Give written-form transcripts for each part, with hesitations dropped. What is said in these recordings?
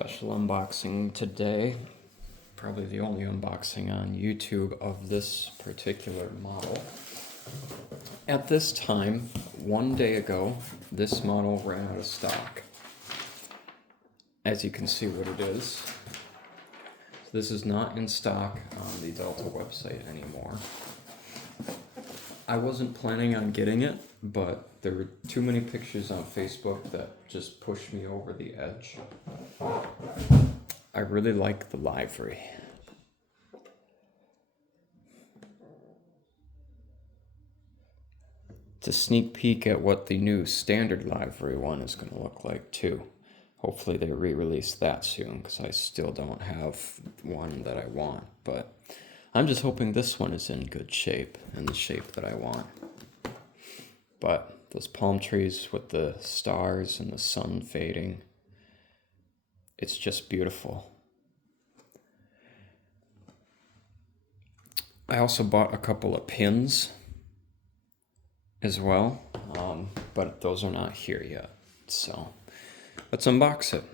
Special unboxing today. Probably the only unboxing on YouTube of this particular model. At this time, 1 day ago, this model ran out of stock. As you can see what it is. This is not in stock on the Delta website anymore. I wasn't planning on getting it, but there were too many pictures on Facebook that just pushed me over the edge. I really like the livery. It's a sneak peek at what the new standard livery one is going to look like too. Hopefully they re-release that soon, because I still don't have one that I want, but I'm just hoping this one is in good shape, in the shape that I want. But those palm trees with the stars and the sun fading, it's just beautiful. I also bought a couple of pins as well, but those are not here yet. So let's unbox it.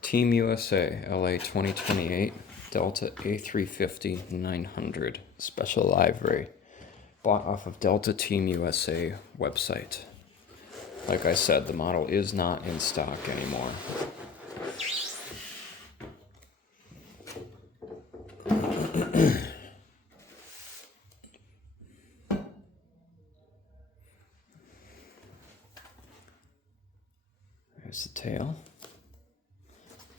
Team USA, LA 2028, Delta A350 900, special livery. Bought off of Delta Team USA website. Like I said, the model is not in stock anymore. There's the tail.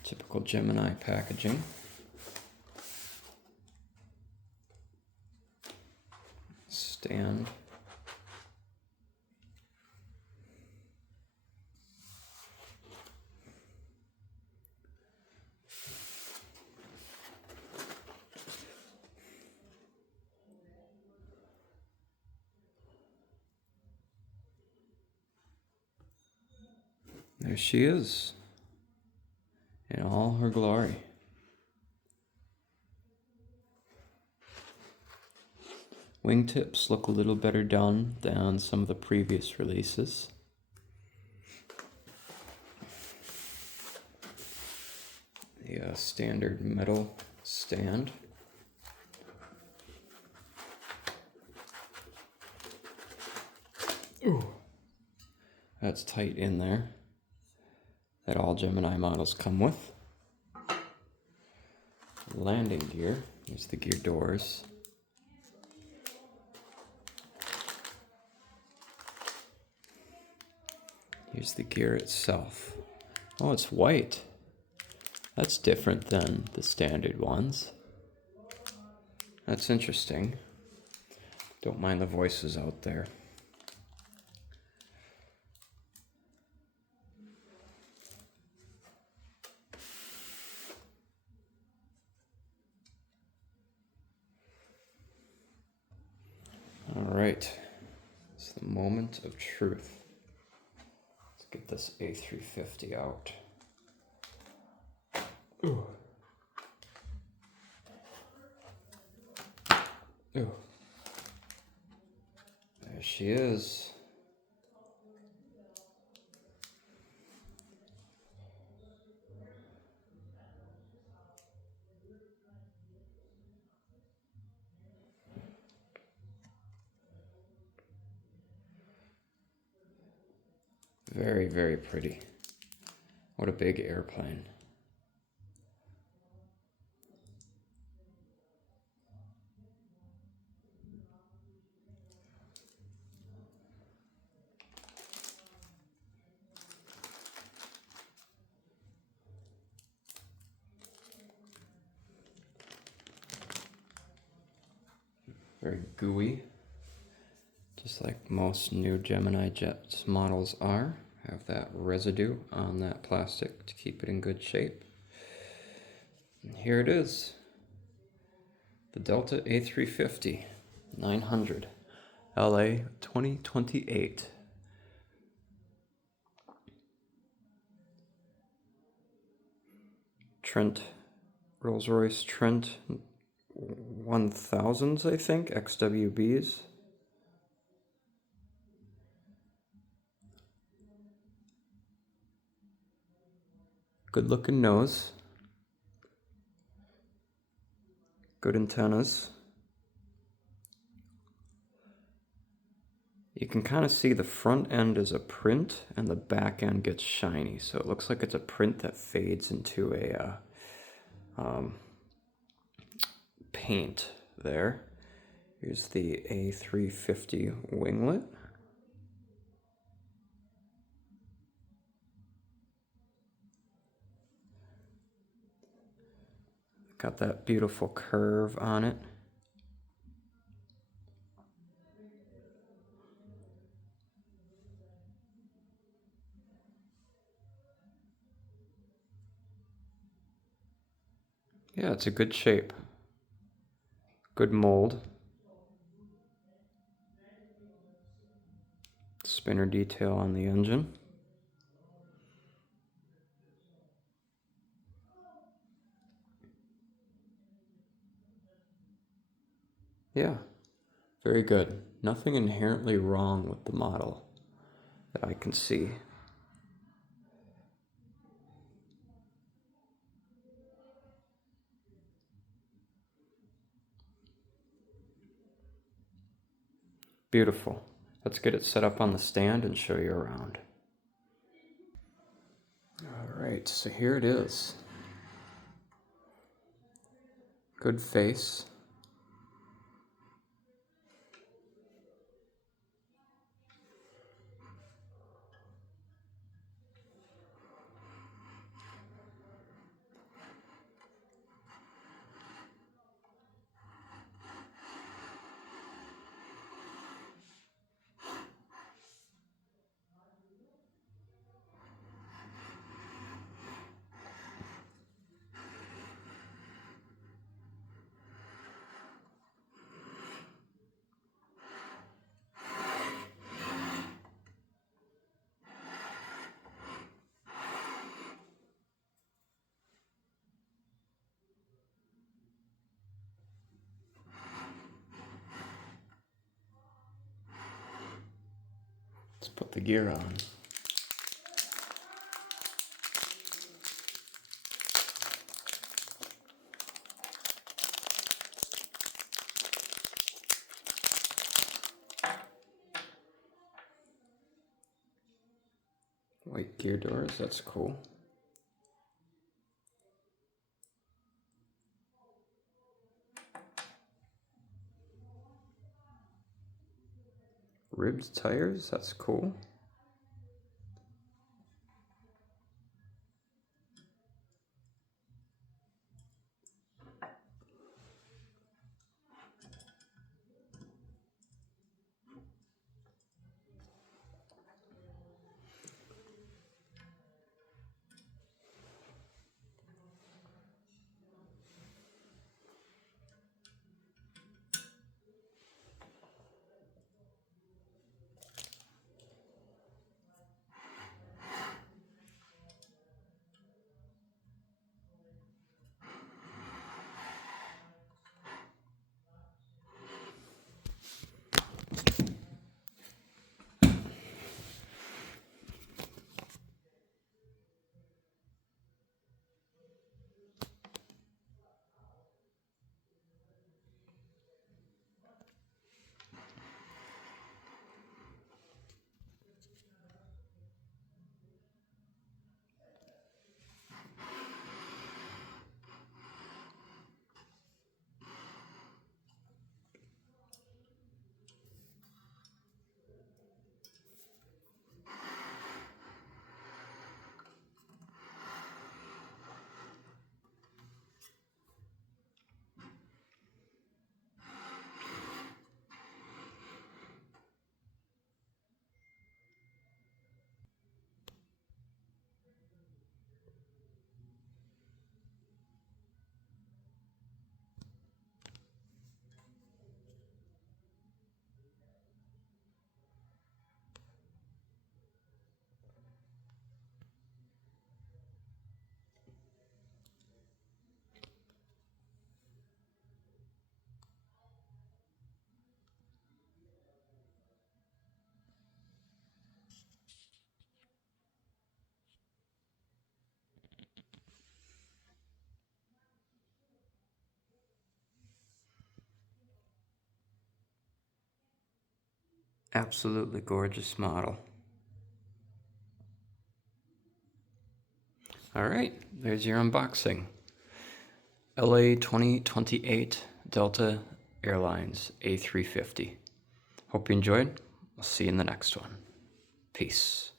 Typical Gemini packaging. Stand. There she is, in all her glory. Wingtips look a little better done than some of the previous releases. The standard metal stand. Ooh. That's tight in there. That all Gemini models come with. Landing gear. Here's the gear doors. Here's the gear itself. Oh, it's white. That's different than the standard ones. That's interesting. Don't mind the voices out there. All right, it's the moment of truth. Let's get this A350 out. Ooh. Ooh. There she is. Very, very pretty. What a big airplane. Very gooey. Just like most new Gemini jet models are. Have that residue on that plastic to keep it in good shape. And here it is. The Delta A350 900 LA 2028. Trent, Rolls-Royce Trent 1000s, I think, XWBs. Good looking nose. Good antennas. You can kind of see the front end is a print and the back end gets shiny. So it looks like it's a print that fades into a paint there. Here's the A350 winglet. Got that beautiful curve on it. Yeah, it's a good shape. Good mold. Spinner detail on the engine. Yeah, very good. Nothing inherently wrong with the model that I can see. Beautiful. Let's get it set up on the stand and show you around. All right, so here it is. Good face. Let's put the gear on. White gear doors, that's cool. Ribbed tires, that's cool. Absolutely gorgeous model. All right, there's your unboxing. LA 2028 Delta Airlines A350. Hope you enjoyed. I'll see you in the next one. Peace.